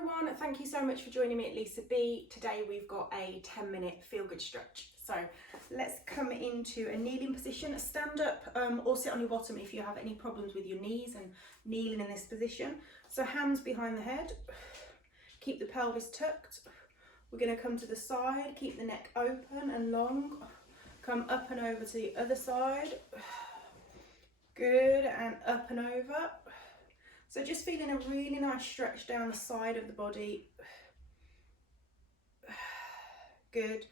everyone, thank you so much for joining me at Lisa B. Today we've got a 10-minute feel-good stretch. So let's come into a kneeling position, stand up or sit on your bottom if you have any problems with your knees and kneeling in this position. So hands behind the head, keep the pelvis tucked. We're going to come to the side, keep the neck open and long, come up and over to the other side. Good, and up and over. So just feeling a really nice stretch down the side of the body. Good.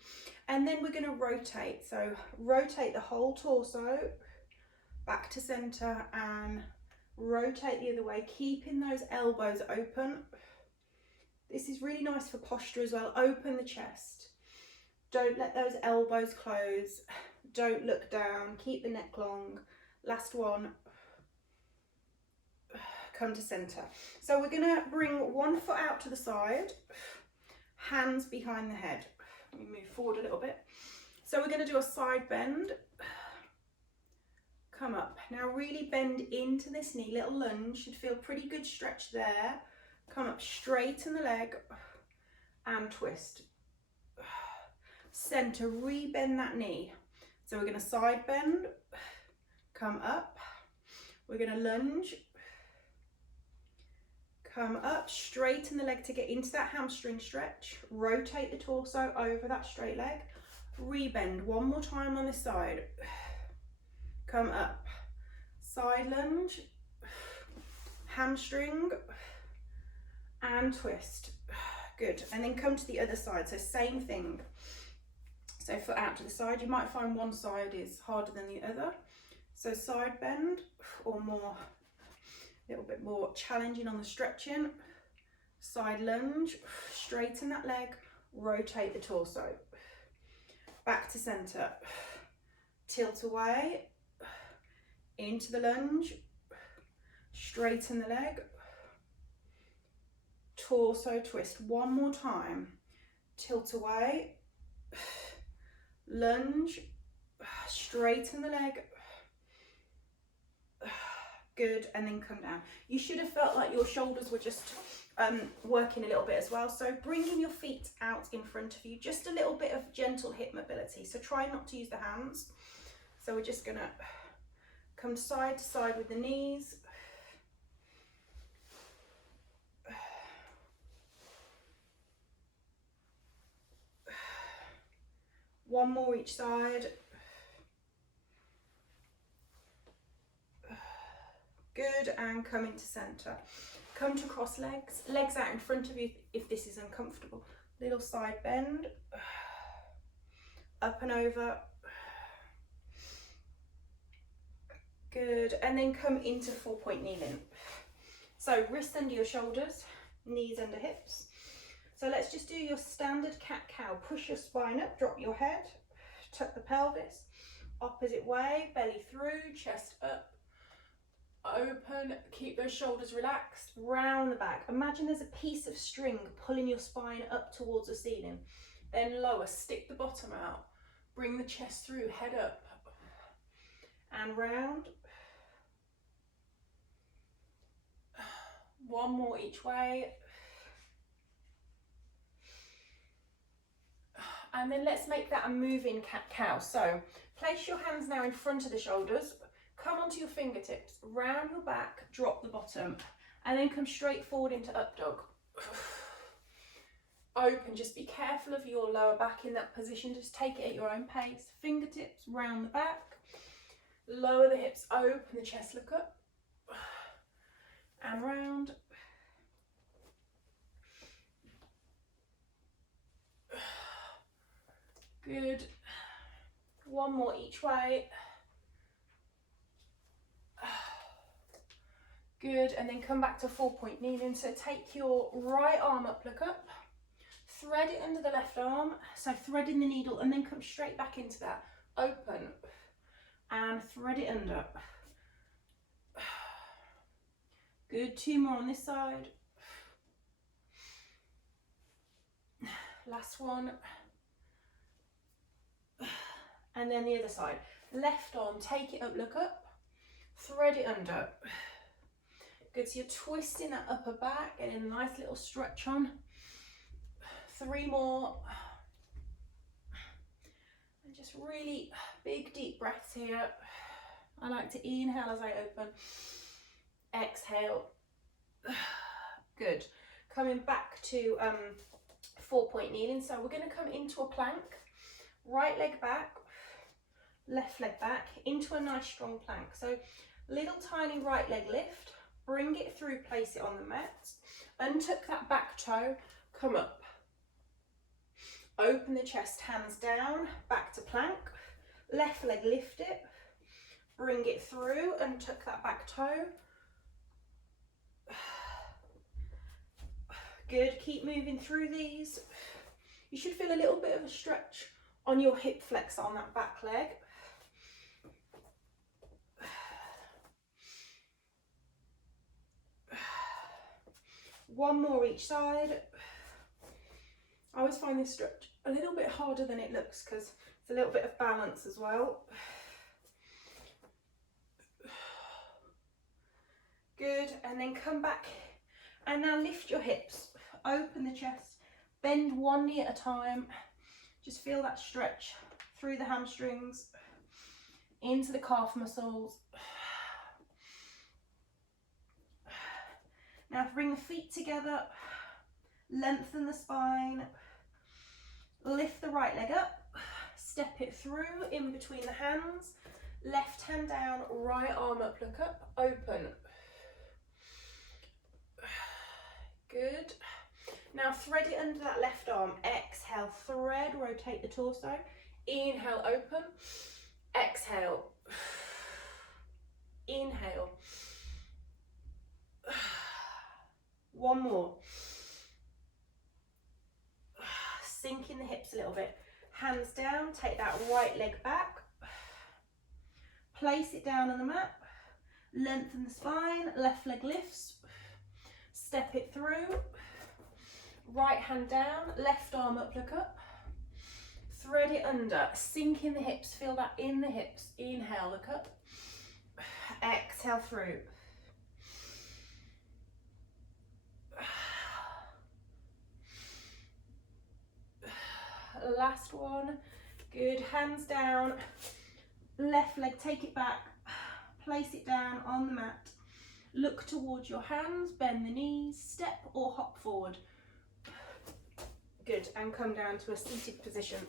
And then we're going to rotate. So rotate the whole torso back to center and rotate the other way, keeping those elbows open. This is really nice for posture as well. Open the chest. Don't let those elbows close. Don't look down. Keep the neck long. Last one. Come to center. So we're going to bring one foot out to the side, hands behind the head. Let me move forward a little bit. So we're going to do a side bend. Come up. Now really bend into this knee, little lunge. Should feel pretty good stretch there. Come up, straighten the leg and twist. Center, re-bend that knee. So we're going to side bend, come up. We're going to lunge. Come up, straighten the leg to get into that hamstring stretch. Rotate the torso over that straight leg. Rebend one more time on this side. Come up, side lunge, hamstring, and twist. Good, and then come to the other side, so same thing. So foot out to the side. You might find one side is harder than the other. So side bend, or more, a little bit more challenging on the stretching. Side lunge, straighten that leg, rotate the torso. Back to center, tilt away, into the lunge, straighten the leg, torso twist. One more time, tilt away, lunge, straighten the leg. Good, and then come down. You should have felt like your shoulders were just working a little bit as well. So bringing your feet out in front of you, just a little bit of gentle hip mobility. So try not to use the hands. So we're just gonna come side to side with the knees. One more each side. Good, and come into center. Come to cross legs, legs out in front of you if this is uncomfortable. Little side bend, up and over. Good, and then come into 4-point kneeling. So wrists under your shoulders, knees under hips. So let's just do your standard cat-cow. Push your spine up, drop your head, tuck the pelvis, opposite way, belly through, chest up. Open, keep those shoulders relaxed, round the back. Imagine there's a piece of string pulling your spine up towards the ceiling. Then lower, stick the bottom out, bring the chest through, head up, and round. One more each way. And then let's make that a moving cat-cow. So place your hands now in front of the shoulders. Come onto your fingertips, round your back, drop the bottom, and then come straight forward into up dog. Open, just be careful of your lower back in that position, just take it at your own pace. Fingertips round the back, lower the hips, open the chest, look up, and round. Good. One more each way. Good, and then come back to 4-point kneeling. So take your right arm up, look up, thread it under the left arm, so threading the needle, and then come straight back into that. Open, and thread it under. Good, 2 more on this side. Last one. And then the other side. Left arm, take it up, look up, thread it under. Good, so you're twisting that upper back, getting a nice little stretch on. 3 more. And just really big deep breaths here. I like to inhale as I open. Exhale. Good. Coming back to 4-point kneeling. So we're going to come into a plank. Right leg back, left leg back, into a nice strong plank. So little tiny right leg lift. Bring it through, place it on the mat. Untuck that back toe, come up. Open the chest, hands down, back to plank. Left leg, lift it. Bring it through, untuck that back toe. Good, keep moving through these. You should feel a little bit of a stretch on your hip flexor on that back leg. One more each side. I always find this stretch a little bit harder than it looks because it's a little bit of balance as well. Good, and then come back and now lift your hips, open the chest, bend one knee at a time. Just feel that stretch through the hamstrings, into the calf muscles. Now bring the feet together, lengthen the spine, lift the right leg up, step it through in between the hands, left hand down, right arm up, look up, open. Good. Now thread it under that left arm, exhale, thread, rotate the torso, inhale, open, exhale, inhale. One more. Sink in the hips a little bit. Hands down, take that right leg back. Place it down on the mat. Lengthen the spine, left leg lifts. Step it through. Right hand down, left arm up, look up. Thread it under, sink in the hips, feel that in the hips. Inhale, look up. Exhale through. Last one. Good, hands down, left leg, take it back, place it down on the mat, look towards your hands, bend the knees, step or hop forward. Good, and come down to a seated position.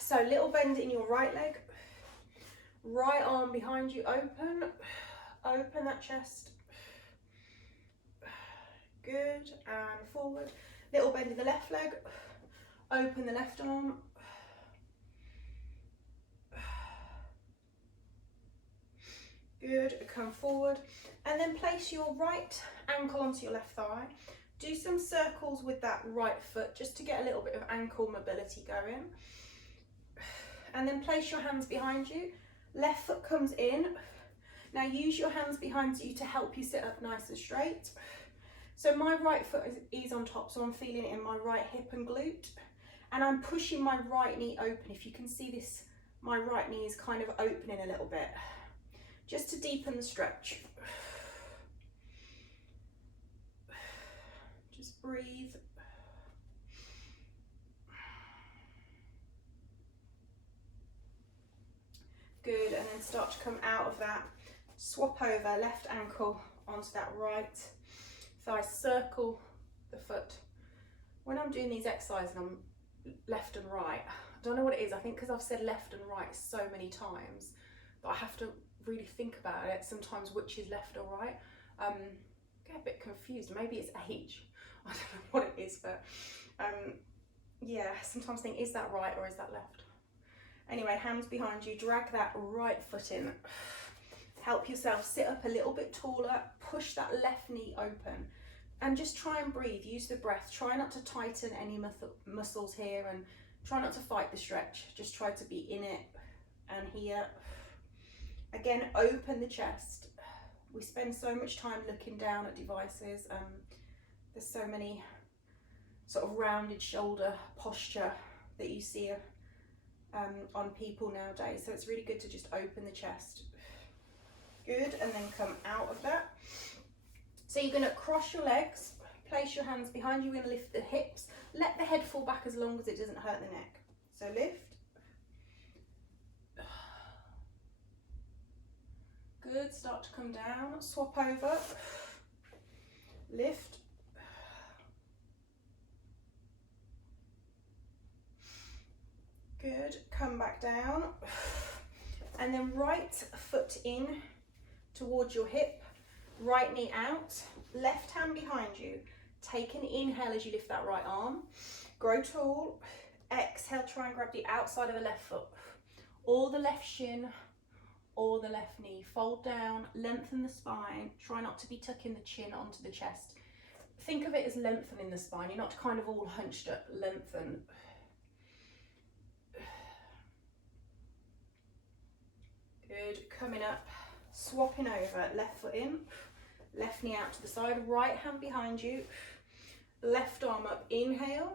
So little bend in your right leg, right arm behind you, open that chest. Good, and forward. Little bend in the left leg. Open the left arm. Good, come forward. And then place your right ankle onto your left thigh. Do some circles with that right foot just to get a little bit of ankle mobility going. And then place your hands behind you. Left foot comes in. Now use your hands behind you to help you sit up nice and straight. So my right foot is on top, so I'm feeling it in my right hip and glute. And I'm pushing my right knee open. If you can see this, my right knee is kind of opening a little bit, just to deepen the stretch. Just breathe. Good, and then start to come out of that. Swap over left ankle onto that right thigh, circle the foot. When I'm doing these exercises, I'm left and right. I don't know what it is. I think because I've said left and right so many times that I have to really think about it sometimes, which is left or right. Get a bit confused. Maybe it's age. I don't know what it is, but yeah, sometimes think, is that right or is that left? Anyway, hands behind you, drag that right foot in. Help yourself sit up a little bit taller, push that left knee open, and just try and breathe, use the breath. Try not to tighten any muscles here and try not to fight the stretch. Just try to be in it and here. Again, open the chest. We spend so much time looking down at devices. There's so many sort of rounded shoulder posture that you see on people nowadays. So it's really good to just open the chest. Good, and then come out of that. So you're gonna cross your legs, place your hands behind you, we're gonna lift the hips, let the head fall back as long as it doesn't hurt the neck. So lift. Good, start to come down, swap over, lift. Good, come back down. And then right foot in towards your hip, right knee out, left hand behind you. Take an inhale as you lift that right arm. Grow tall. Exhale, try and grab the outside of the left foot, or the left shin, or the left knee. Fold down, lengthen the spine. Try not to be tucking the chin onto the chest. Think of it as lengthening the spine. You're not kind of all hunched up, lengthen. Good, coming up, swapping over, left foot in, left knee out to the side, right hand behind you, left arm up, inhale,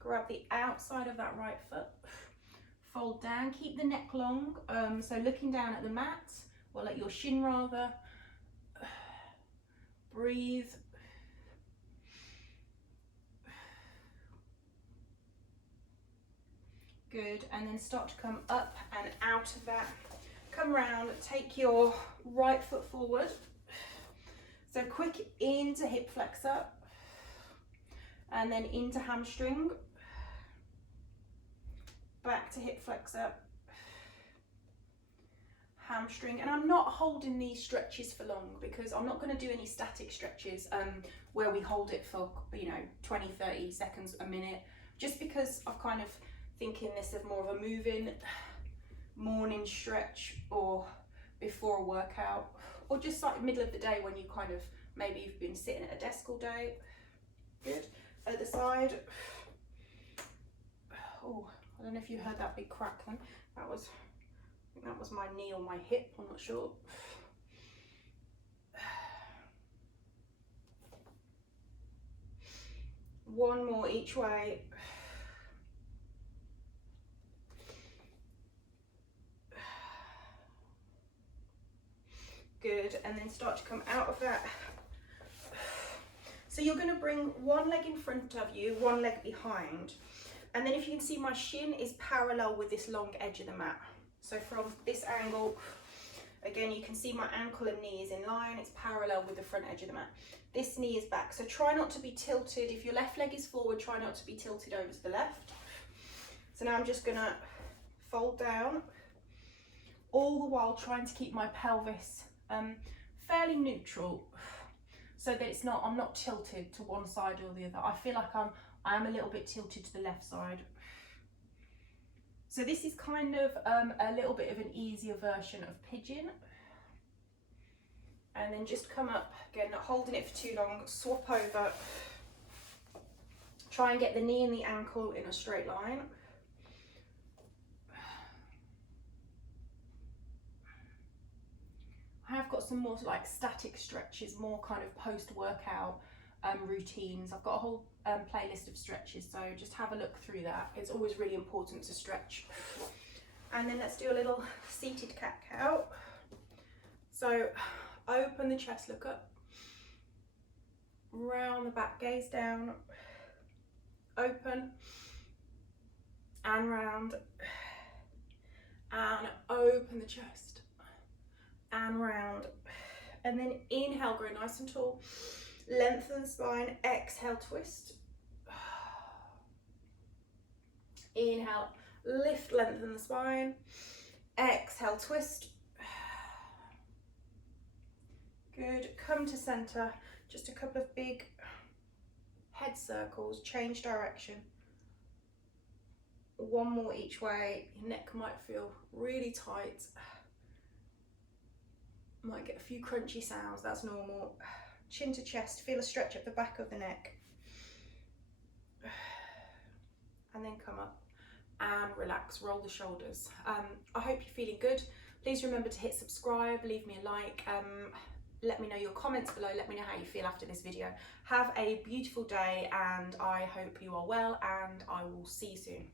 grab the outside of that right foot, fold down, keep the neck long, so looking down at the mat, or at your shin rather, breathe. Good, and then start to come up and out of that. Come round, take your right foot forward. So quick into hip flexor, and then into hamstring, back to hip flexor, hamstring. And I'm not holding these stretches for long because I'm not going to do any static stretches where we hold it for 20, 30 seconds, a minute, just because I've kind of thinking this of more of a moving morning stretch, or before a workout, or just like middle of the day when you kind of, maybe you've been sitting at a desk all day. Good, other side. Oh, I don't know if you heard that big crack then. I think that was my knee or my hip, I'm not sure. One more each way. Good, and then start to come out of that. So you're going to bring one leg in front of you, one leg behind, and then if you can see, my shin is parallel with this long edge of the mat. So from this angle, again, you can see my ankle and knee is in line, it's parallel with the front edge of the mat. This knee is back, so try not to be tilted. If your left leg is forward, try not to be tilted over to the left. So now I'm just going to fold down, all the while trying to keep my pelvis fairly neutral, so that it's not, I'm not tilted to one side or the other. I feel like I am a little bit tilted to the left side. So this is kind of a little bit of an easier version of pigeon. And then just come up, again, not holding it for too long, swap over. Try and get the knee and the ankle in a straight line. I have got some more like static stretches, more kind of post-workout routines. I've got a whole playlist of stretches, so just have a look through that. It's always really important to stretch. And then let's do a little seated cat-cow. So open the chest, look up, round the back, gaze down, open and round, and open the chest and round, and then inhale, grow nice and tall, lengthen the spine, exhale, twist, inhale, lift, lengthen the spine, exhale, twist. Good, come to center, just a couple of big head circles, change direction. One more each way. Your neck might feel really tight. Might get a few crunchy sounds, that's normal. Chin to chest, feel a stretch up the back of the neck. And then come up and relax, roll the shoulders. I hope you're feeling good. Please remember to hit subscribe, leave me a like. Let me know your comments below, let me know how you feel after this video. Have a beautiful day, and I hope you are well, and I will see you soon.